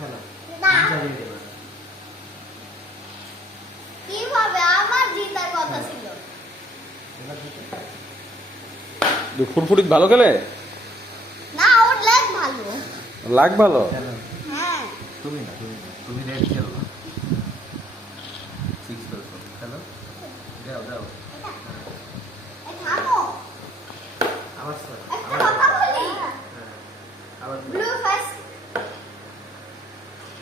খেলো না। আমি চালিয়ে দেবো। কিভাবে আমার জিতার কথা ছিল? এবার জিতে। ফুটফুটি ভালো খেলে, না, ওর লেগ ভালো। লাগ ভালো। খেলো। হ্যাঁ। তুমি রেড খেলো। 6 করো খেলো। দাও এই থামো। আবার স্যার একটা কথা বলি। আবার blue first,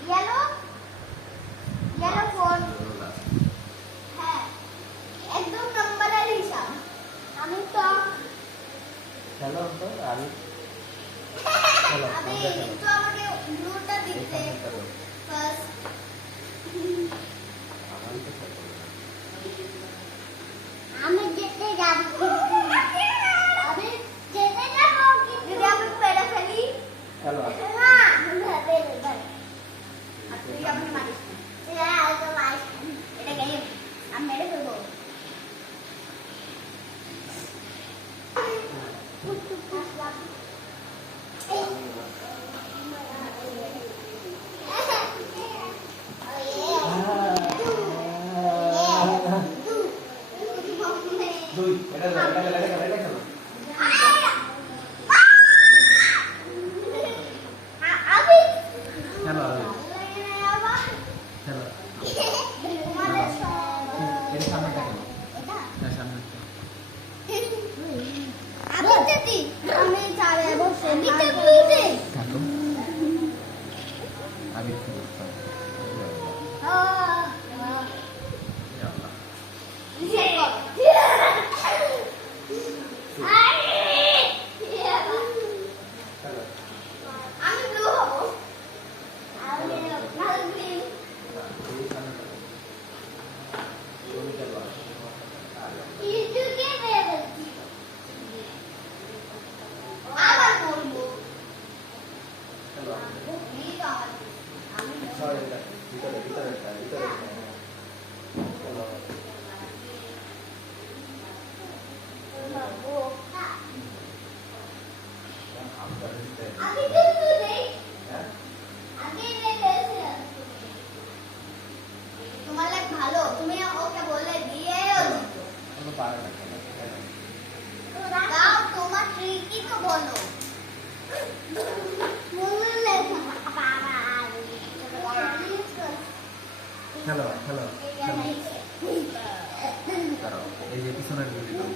yellow, yellow four. হ্যাঁ, একদম নাম্বারের হিসাব। আমি তো খেলো তো আমি খেলো আমি তোমরা খেলো। একটু আমাকে ব্লুটা দিতে এখানে খেলো। ফার্স্ট। আমার তো খেলো। আমি যেতে যাব, আমি যেতে যাব, যদি আমি পেরে ফেলি। খেলো না, ভাবে ভাবে আর তুই আমাকে মারিস না। হ্যাঁ, তো মারিস না। এটা গেম, আমি মেরে ফেলবো। দুই এটা খেলো। আমি খেলো খেলো। এর সামনেটা খেলো। হ্যাঁ সামনেটা। আমি যেতে, আমি চারে বসে দিতে বুঝে। থাকো। আমি খেলো। আমি ব্লু হবো। আমি লাল গ্রিন। ইউটিউবে বের হচ্ছি। আবার বলবো। এই তো আমার। আমি আমি কিন্তু নেই। আগে রেখেছিলাম। তোমার লাগ ভালো, তুমি ওকে বলে দিয়েও দিতো। দাও, তোমার ট্রিকই তো বলো। বললে বাবা খেলো খেলো খেলো। এই যে পিছনের গুলি দাও।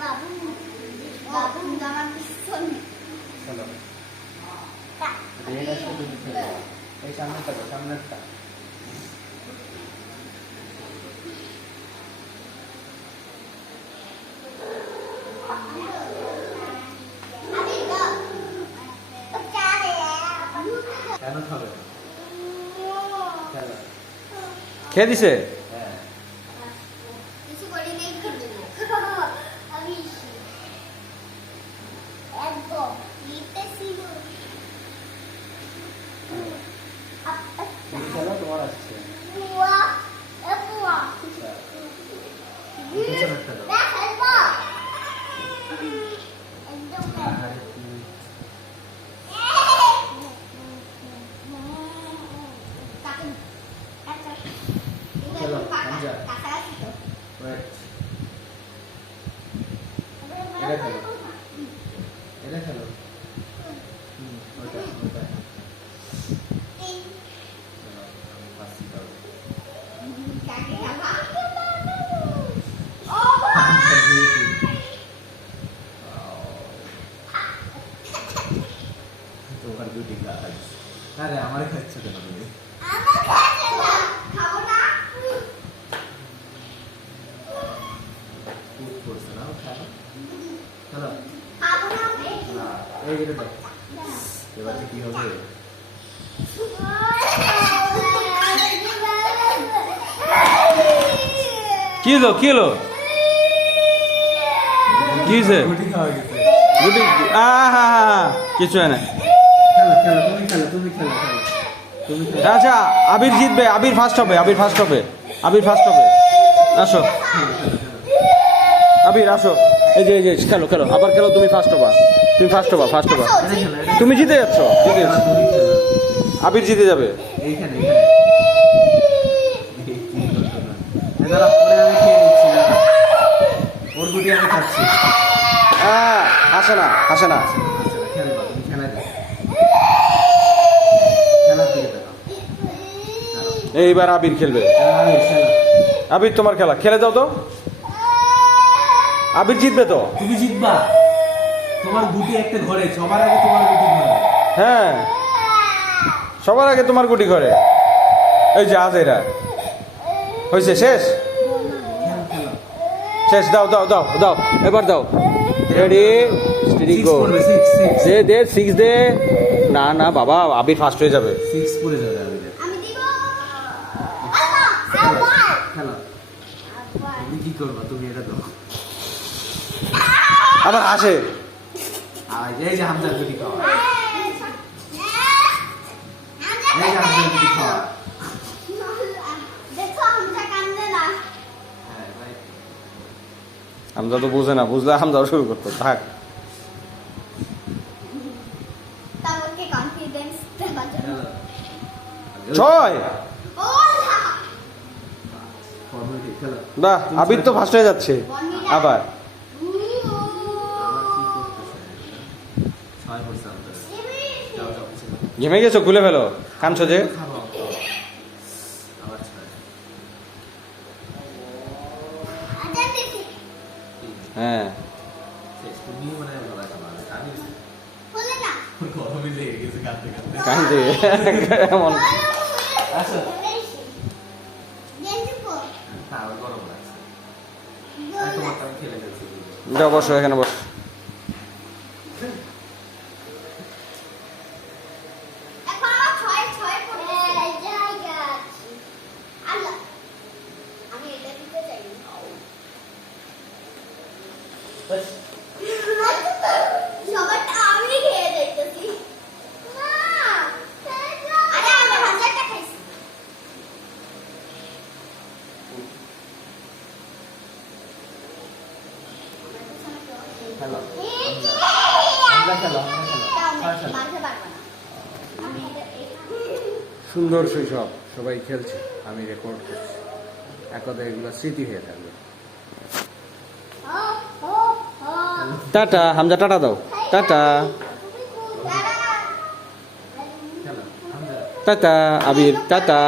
বাবু বাবু আমার পিছন খেলো। রেড আসলে তুমি খেলো। এই সামনেটা দাও, সামনেরটা। আমি তো চারে কেন খাবে? খেলো। খেয়ে দিছে। হ্যাঁ কিছু করি নেই কিন্তু আমি একদম লিখতেছিল। তুমি খেলো, তোমার আসছে। বুয়া বুয়া আচ্ছা। পিছনেরটা দাও। না খেলবো একদম আর কি? কাটুন আচ্ছা চলো, এটা হামজা। কাছাকাছি তো Wait. এটা খেলো। এটা খেলো। ওটা ওটা। এই চলো, আমি পাচ্ছি তাও। কাকে খাবা ও আচ্ছা, দিয়েছি। তোমার দুটি গাছ। আরে আমার খাচ্ছে কেন তুমি? আমার কাছে না খাবো না ফুড করছে না খাবো। চলো খাবো না না এই যেটা দাও। এবার কি হবে? কি হলো কি হলো কি হয়েছে? গুটি খাওয়া গেছে। গুটি আহা কিছু হয় না। খেলো খেলো, তুমি খেলো, তুমি খেলো খেলো। তুমি খেলো। আচ্ছা আবির জিতবে, আবির ফার্স্ট হবে, আবির ফার্স্ট হবে, আবির ফার্স্ট হবে। আসো আবির আসো, এই যে খেলো খেলো, আবার খেলো, তুমি ফার্স্ট হবা, তুমি ফার্স্ট হবা, ফার্স্ট হবা। এটা খেলো, এটা তুমি জিতে যাচ্ছ, জিতে যাচ্ছ। তুমি খেলো। আবির জিতে যাবে। এইখানে এইখানে। এই কি করছো না? এই দাঁড়া, পরে আমি খেয়ে নিচ্ছি, দাঁড়া। ওর গুটি আমি খাচ্ছি। আসে না, আসে না। আচ্ছা, খেলবা, তুমি খেলা দেখো। খেলার দিকে তাকাও। দাঁড়াও। এইবার আবির খেলবে। আমি খেলা। আবির তোমার খেলা, খেলে দাও তো। আবির জিতবে তো। তুমি জিতবা। তোমার গুটি একটা ঘরে, সবার আগে তোমার গুটি ঘরে। হ্যাঁ, সবার আগে তোমার গুটি করে। এই যে আজ এরা হয়েছে, শেষ খেলো, খেলো। শেষ, দাও দাও দাও দাও, এবার দাও। রেডি স্টেডি Six গো। পড়বে, six, six। দে দে, সিক্স দে। না না বাবা, আবির ফার্স্ট হয়ে যাবে। Six পড়ে যাবে আবিরের। আমি দিব আবার খেলো। তুমি কি করবা? তুমি এটা দাও। আবার আসে। আর এই যে হামজার গুটি খাওয়া। এই যে হামজার গুটি খাওয়া। দেখো আমরা কান্দে না হ্যাঁ, ভাই। হামজা তো বুঝে না, বুঝলে হামজাও শুরু করতো, থাক। তাদেরকে কনফিডেন্স দেওয়ার জন্য খেলো। ছয়। ও না ফর্মালিটি, খেলো। বাহ, আবির তো ফার্স্ট হয়ে যাচ্ছে আবার। আমার কি করতেছে? ছয় পড়ছে আমাদের। যাও, যাও, পিছে যাও। ঘেমে গেছো, খুলে ফেলো, কাঁদছো যে। খাবো। আবার ছয়। আজান দিছি হ্যাঁ, শেষ। তুমি মনে হয় ভালো খাবার। আমি বলে না গরমে লেগে গেছে কাঁদতে কাঁদতে। কাঁদছে এমন। আসো। দেখো হ্যাঁ, আবার গরম লাগছে। আর তোমারটা আমি খেলে ফেলছি। যাও বসো, এখানে বসো। এখন আমার ছয় ছয় পড়ে জায়গা আল্লাহ আমি এটা দিতে চাই সবারটা আমি খেয়ে যাইতেছি না আরে আমি হাজারটা খাইছি খেলো। এই যে আমরা খেলো, আমরা খেলো। ছয় খেলো। মারতে পারবো না আমি এটা সুন্দর শৈশব, সবাই খেলছে, আমি রেকর্ড করছি। একদা এগুলো স্মৃতি হয়ে থাকবে। ও ও ও টাটা হামজা, টাটা দাও, টাটা। খেলো। আমরা টাটা আবির, টাটা।